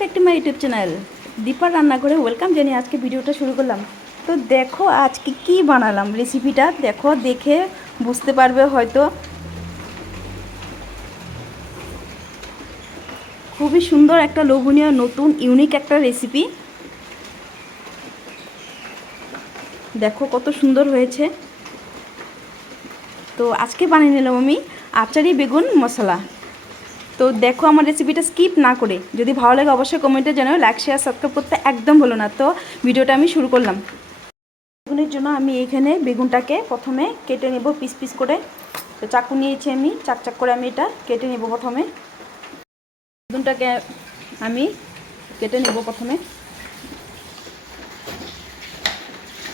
Back to my YouTube channel. দীপার রান্না করে ওয়েলকাম জানিয়ে আজকে ভিডিওটা শুরু করলাম। তো দেখো আজকে কি বানালাম রেসিপিটা দেখো, দেখে বুঝতে পারবে হয়তো। খুবই সুন্দর একটা লোভনীয়, নতুন ইউনিক একটা রেসিপি দেখো কত সুন্দর হয়েছে। তো আজকে বানিয়ে নিলাম আমি আচারি বেগুন মশলা। তো দেখো আমার রেসিপিটা স্কিপ না করে। যদি ভালো লাগে অবশ্যই কমেন্টে জানাও লাইক শেয়ার সাবস্ক্রাইব করতে একদম ভুলো না। তো ভিডিওটা আমি শুরু করলাম। বেগুনের জন্য আমি এইখানে বেগুনটাকে প্রথমে কেটে নেব পিস পিস করে। তো চাকু নিয়েছি আমি, চাক চাক করে আমি এটা কেটে নেব প্রথমে। বেগুনটাকে আমি কেটে নেব প্রথমে।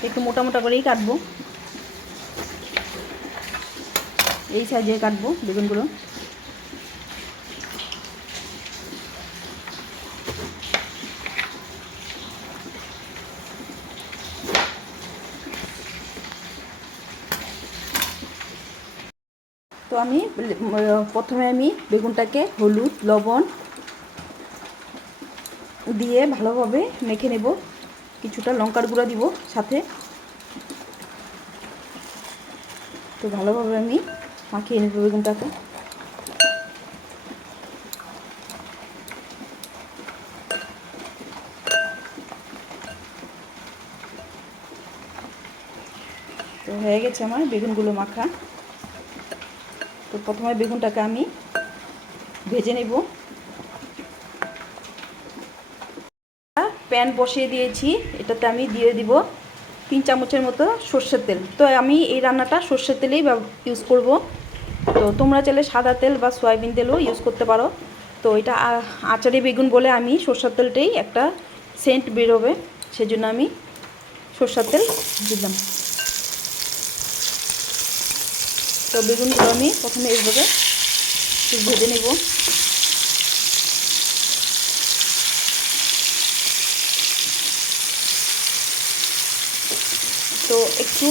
একটু মোটা মোটা করেই কাটবো। এই সাইজে কাটবো বেগুনগুলো। তো আমি প্রথমে আমি বেগুনটাকে হলুদ, লবণ দিয়ে ভালোভাবে মেখে নেব। কিছুটা লঙ্কার গুঁড়া দিব সাথে। তো ভালোভাবে আমি মাখিয়ে নেব বেগুনটাকে। তো হয়ে গেছে আমার বেগুনগুলো মাখা। তো প্রথমে বেগুনটাকে আমি ভেজে নেব। প্যান বসিয়ে দিয়েছি, এটাতে আমি দিয়ে দিব তিন চামচের মতো সর্ষের তেল। তো আমি এই রান্নাটা সর্ষের তেলেই ইউজ করব। তো তোমরা চাইলে সাদা তেল বা সয়াবিন তেলও ইউজ করতে পারো। তো এটা আচারি বেগুন বলে আমি সর্ষের তেলটাই একটা সেন্ট বেরোবে, সেজন্য আমি সর্ষের তেল দিলাম। তো বেগুনগুলো আমি প্রথমে এইভাবে একটু ভেজে নেব। তো একটু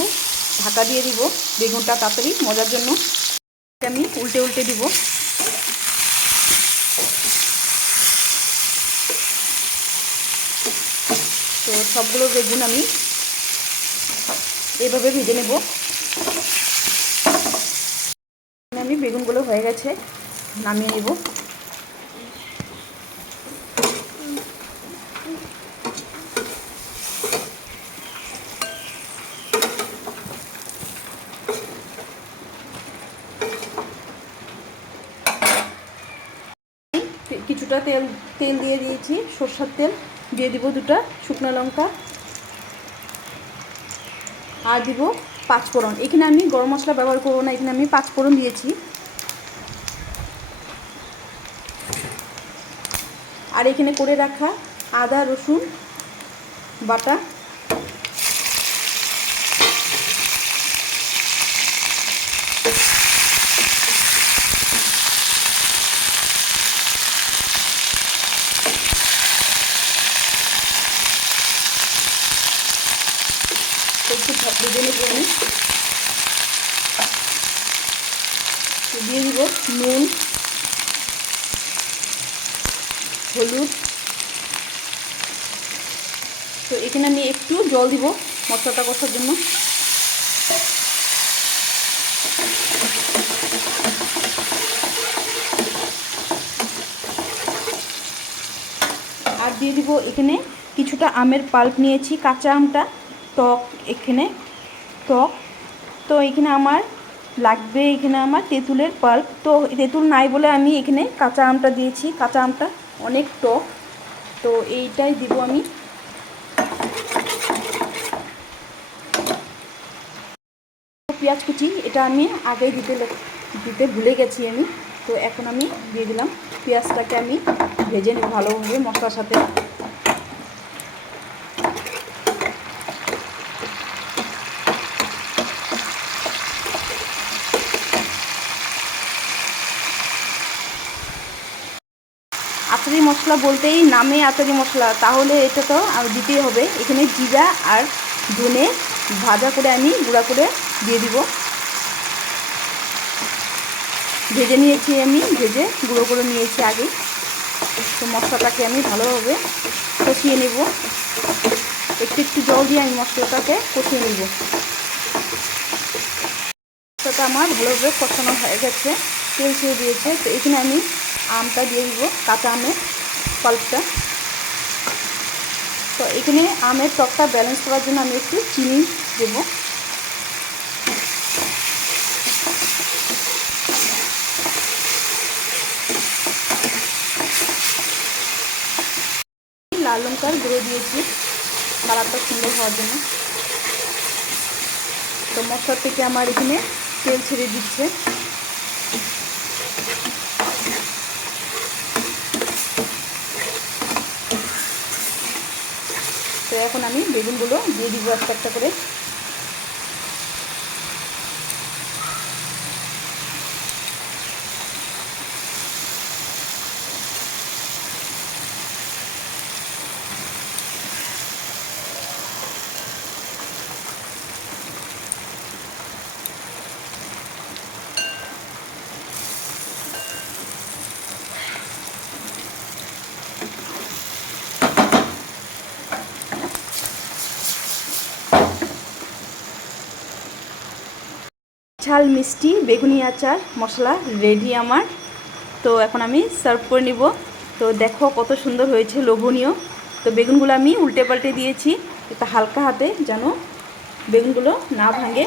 ঢাকা দিয়ে দিব বেগুনটা তাড়াতাড়ি মজার জন্য। আমি উল্টে উল্টে দিব। তো সবগুলো বেগুন আমি এভাবে ভেজে নেব। বেগুনগুলো হয়ে গেছে, নামিয়ে নেব। কিছুটা তেল তেল দিয়ে দিয়েছি, সর্ষার তেল। দিয়ে দিব দুটা শুকনো লঙ্কা। আর দিব পাঁচফোড়ন। এখানে আমি গরম মশলা ব্যবহার করব না, এখানে আমি পাঁচফোড়ন দিয়েছি। আর এখানে করে রাখা আদা রসুন বাটা। দিয়ে দিব নুন। হলুদ। তো এখানে আমি একটু জল দিব মশলাটা কষার জন্য। আর দিয়ে দিব এখানে কিছুটা আমের পাল্প নিয়েছি, কাঁচা আমটা, টক এখানে, টক। তো এখানে আমার লাগবে এখানে আমার তেঁতুলের পাল্প। তো তেঁতুল নাই বলে আমি এখানে কাঁচা আমটা দিয়েছি, কাঁচা আমটা অনেক টক। তো এইটাই দিব আমি। পেঁয়াজ কুচি, এটা আমি আগেই দিতে দিতে ভুলে গেছি আমি। তো এখন আমি দিয়ে দিলাম। পেঁয়াজটাকে আমি ভেজে নিই ভালোভাবে মশলার সাথে। আচারি মশলা বলতেই নামে আচারি মশলা। তাহলে এটা তো দিতেই হবে। এখানে জিরা আর ধনে ভাজা করে আমি গুঁড়া করে দিয়ে দিব। ভেজে নিয়েছি আমি, ভেজে গুঁড়ো করে নিয়েছি আগে। তো মশলাটাকে আমি ভালোভাবে কষিয়ে নেব। একটু একটু জল দিয়ে আমি মশলাটাকে কষিয়ে নেব। মশলাটা আমার ভালোভাবে কষানো হয়ে গেছে। তেল ছেড়ে দিয়েছে। তো এখানে আমি আমটা দিয়ে দিব, কাঁচা আমের পাল্পটা। তো এখানে আমের টকটা ব্যালেন্স করার জন্য আমি একটু চিনি দেব। লাল লঙ্কার গুঁড়ো দিয়েছি, কালারটা সুন্দর হওয়ার জন্য। তো মশলা থেকে আমার এখানে তেল ছেড়ে দিচ্ছে। তো এখন আমি বেগুনগুলো দিয়ে দিব একটা একটা করে। ঝাল, মিষ্টি, বেগুনি আচার, মশলা রেডি আমার। তো এখন আমি সার্ভ করে নিব। তো দেখো কত সুন্দর হয়েছে, লোভনীয়। তো বেগুনগুলো আমি উল্টে পাল্টে দিয়েছি। একটা হালকা হাতে যেন বেগুনগুলো না ভাঙে।